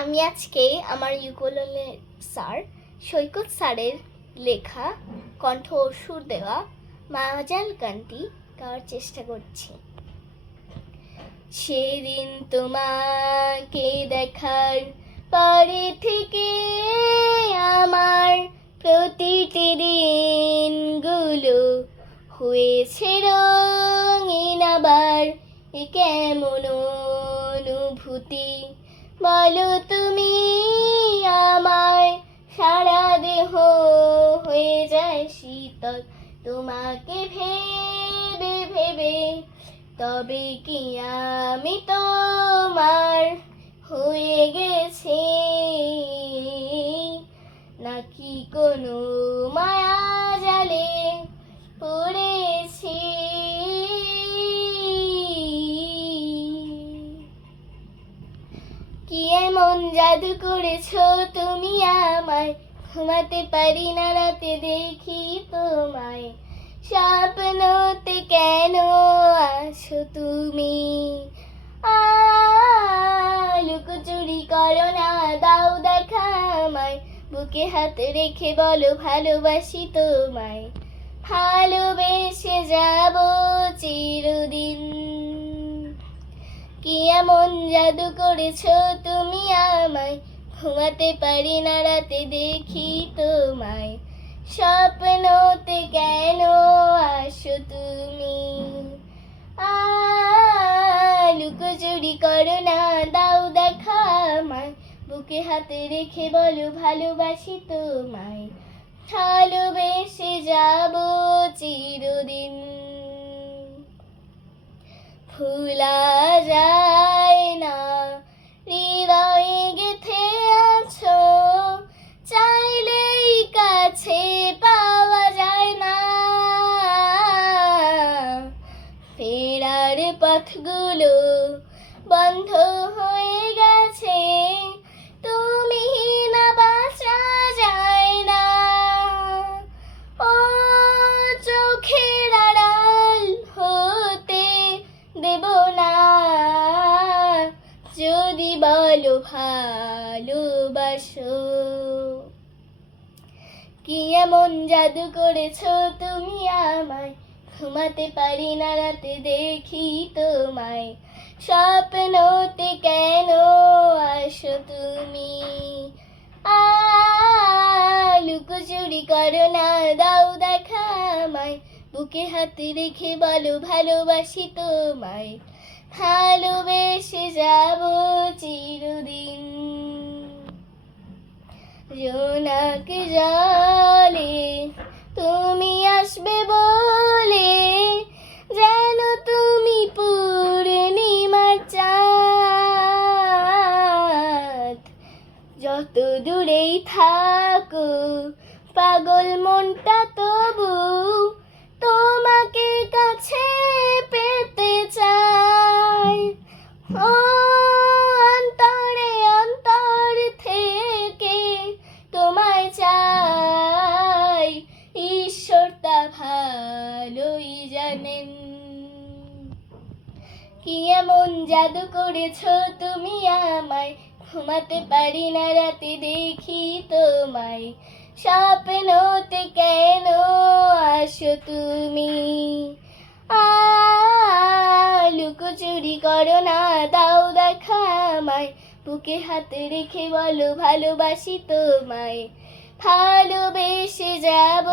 আমি আজকে আমার ইউকুলেলে স্যার সৈকত স্যারের লেখা কণ্ঠ ও সুর দেওয়া মায়াজাল গানটি গাওয়ার চেষ্টা করছি। সেদিন তোমাকে দেখার পরে থেকে আমার প্রতিটি দিনগুলো হয়েছে রঙিন, আবার কেমন অনুভূতি বলো তুমি আমায়, সারা দেহ হয়ে যায় শীতল তোমাকে ভেবে ভেবে। তবে কি আমি তোমার হয়ে গেছি, নাকি কোনো মায়া জালে পড়েছি? কি এমন জাদু করেছো তুমি আমায়, ঘুমাতে পারি না রাতে দেখি তোমায়। স্বপ্নতে কেন আসো তুমি, লুকোচুরি করো না, দাও দেখা আমায়। বুকে হাত রেখে বলো ভালোবাসি তোমায়, ভালোবেসে যাব চিরদিন। কি এমন জাদু করেছো তুমি আমায়, ঘুমাতে পারি না রাতে দেখি তোমায়। স্বপ্নতে কেন আসো তুমি, লুকোচুরি করো না, দাও দেখা আমায়। বুকে হাতে রেখে বলো ভালোবাসি তোমায়, ভালোবেসে যাব চিরদিন। ভোলা যায় না হৃদয়ে গেথে আছো, চাইলেই কাছে পাওয়া যায় না। ফেরার পথগুলো বন্ধ হয়ে গেছে, তুমি না বাঁচা যায় না। ও চোখের আড়াল হতে দেব না, যদি বলো ভালোবাসো। কি এমন জাদু করেছো তুমি আমায়, ঘুমাতে পারি না রাতে দেখি তোমায়। স্বপ্নতে কেন আসো তুমি, লুকোচুরি করো না, দাও দেখা আমায়। বুকে হাত রেখে বলো ভালোবাসি তোমায়, ভালোবেসে যাব চিরদিন। জোনাক জলে তুমি আসবে বলে, যেন তুমি পূর্ণিমার চাঁদ। যত দূরেই থাকো পাগল মনটা, তবু তোমাকে কাছে পেতে চাই। ও অন্তরে অন্তর থেকে তোমায় চাই, ঈশ্বর তা ভালোই জানেন। কি এমন জাদু করেছো তুমি আমায়, ঘুমাতে পারি না রাতে দেখি তোমায়। স্বপ্নতে কেন আসো তুমি, লুকোচুরি করো না, দাও দেখা আমায়। বুকে হাত রেখে বলো ভালোবাসি তোমায়, ভালোবেসে যাব